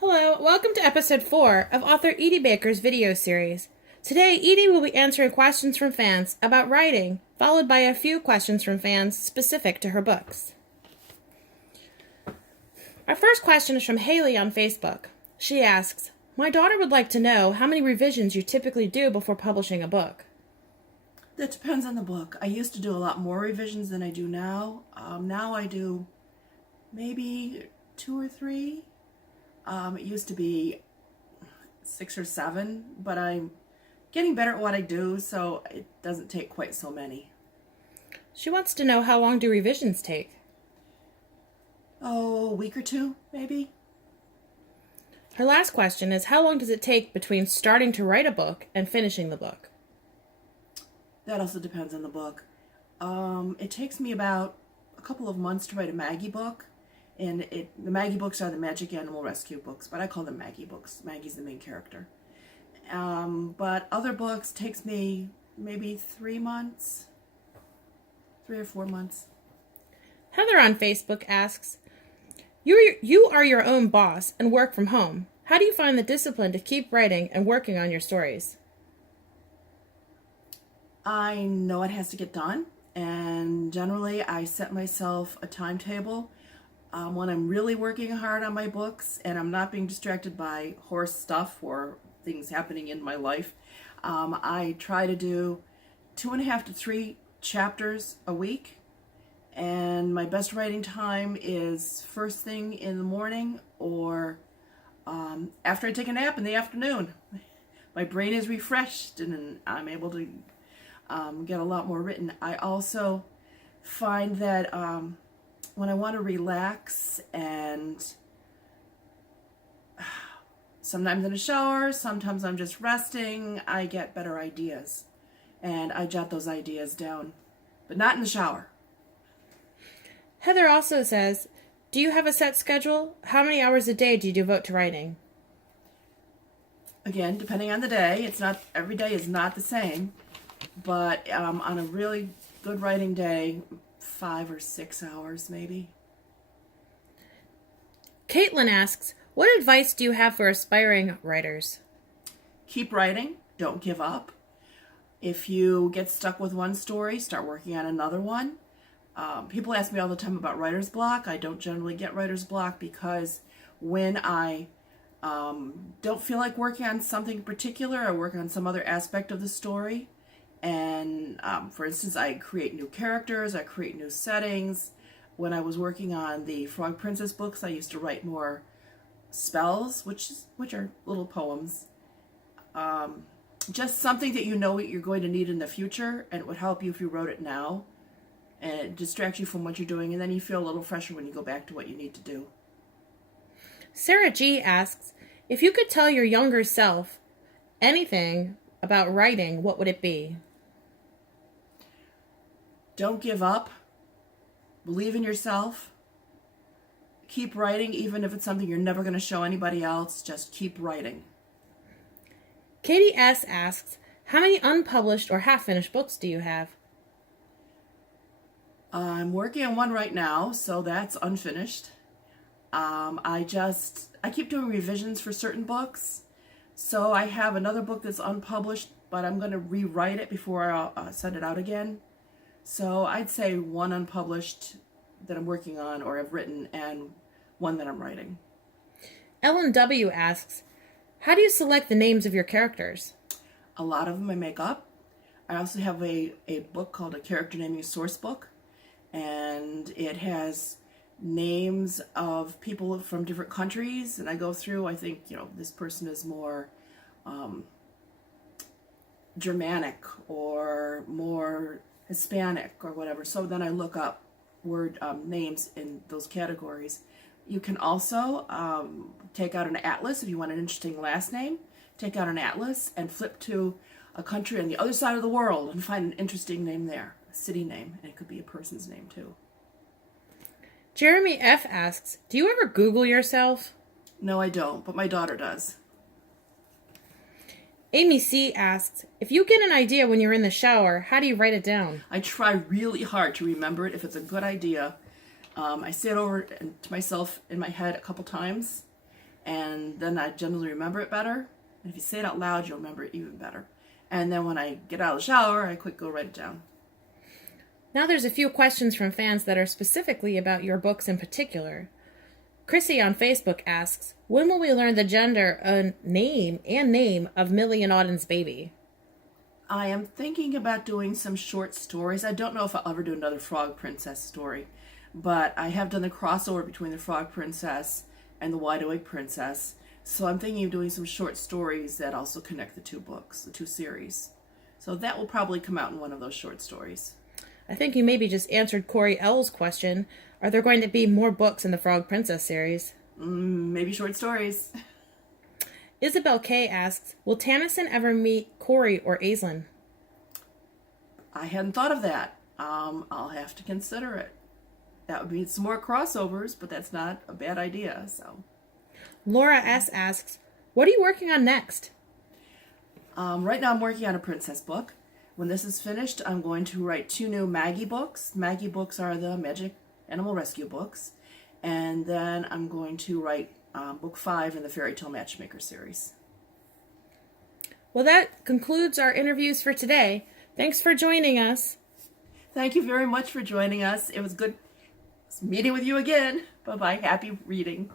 Hello, welcome to episode 4 of author Edie Baker's video series. Today, Edie will be answering questions from fans about writing, followed by a few questions from fans specific to her books. Our first question is from Haley on Facebook. She asks, "My daughter would like to know how many revisions you typically do before publishing a book." That depends on the book. I used to do a lot more revisions than I do now. Now I do maybe 2 or 3. It used to be 6 or 7, but I'm getting better at what I do, so it doesn't take quite so many. She wants to know, how long do revisions take? Oh, a week or 2, maybe. Her last question is, how long does it take between starting to write a book and finishing the book? That also depends on the book. It takes me about a couple of months to write a Maggie book. And the Maggie books are the Magic Animal Rescue books, but I call them Maggie books. Maggie's the main character. But other books takes me maybe 3 months, 3 or 4 months. Heather on Facebook asks, You are your own boss and work from home. How do you find the discipline to keep writing and working on your stories? I know it has to get done, and generally I set myself a timetable. When I'm really working hard on my books and I'm not being distracted by horse stuff or things happening in my life, I try to do 2.5 to 3 chapters a week. And my best writing time is first thing in the morning or after I take a nap in the afternoon. My brain is refreshed and I'm able to get a lot more written. I also find that when I want to relax, and sometimes in a shower, sometimes I'm just resting, I get better ideas. And I jot those ideas down, but not in the shower. Heather also says, do you have a set schedule? How many hours a day do you devote to writing? Again, depending on the day, every day is not the same, but on a really good writing day, 5 or 6 hours maybe. Caitlin asks, what advice do you have for aspiring writers? Keep writing. Don't give up. If you get stuck with one story, start working on another one. People ask me all the time about writer's block. I don't generally get writer's block because when I don't feel like working on something in particular, I work on some other aspect of the story. And for instance, I create new characters, I create new settings. When I was working on the Frog Princess books, I used to write more spells, which are little poems. Just something that you know what you're going to need in the future, and it would help you if you wrote it now. And it distracts you from what you're doing, and then you feel a little fresher when you go back to what you need to do. Sarah G asks, if you could tell your younger self anything about writing, what would it be? Don't give up. Believe in yourself. Keep writing, even if it's something you're never going to show anybody else. Just keep writing. Katie S. asks, how many unpublished or half-finished books do you have? I'm working on one right now, so that's unfinished. I keep doing revisions for certain books. So I have another book that's unpublished, but I'm going to rewrite it before I send it out again. So I'd say one unpublished that I'm working on or have written, and one that I'm writing. Ellen W. asks, how do you select the names of your characters? A lot of them I make up. I also have a book called a character naming source book, and it has names of people from different countries, and I go through, I think, this person is more Germanic or more Hispanic or whatever. So then I look up word names in those categories. You can also take out an atlas if you want an interesting last name. Take out an atlas and flip to a country on the other side of the world and find an interesting name there, a city name, and it could be a person's name too. Jeremy F. asks, do you ever Google yourself? No, I don't, but my daughter does. Amy C. asks, if you get an idea when you're in the shower, how do you write it down? I try really hard to remember it if it's a good idea. I say it over to myself in my head a couple times, and then I generally remember it better. And if you say it out loud, you'll remember it even better. And then when I get out of the shower, I quick go write it down. Now there's a few questions from fans that are specifically about your books in particular. Chrissy on Facebook asks, when will we learn the gender, name of Millie and Audan's baby? I am thinking about doing some short stories. I don't know if I'll ever do another Frog Princess story, but I have done the crossover between the Frog Princess and the Wide Awake Princess. So I'm thinking of doing some short stories that also connect the two books, the two series. So that will probably come out in one of those short stories. I think you maybe just answered Corey L's question. Are there going to be more books in the Frog Princess series? Maybe short stories. Isabel K. asks, will Tennyson ever meet Corey or Aislinn? I hadn't thought of that. I'll have to consider it. That would mean some more crossovers, but that's not a bad idea. So, Laura S. asks, what are you working on next? Right now I'm working on a princess book. When this is finished, I'm going to write 2 new Maggie books. Maggie books are the Magic Animal Rescue books. And then I'm going to write book 5 in the Fairy Tale Matchmaker series. Well, that concludes our interviews for today. Thanks for joining us. Thank you very much for joining us. It was good meeting with you again. Bye-bye. Happy reading.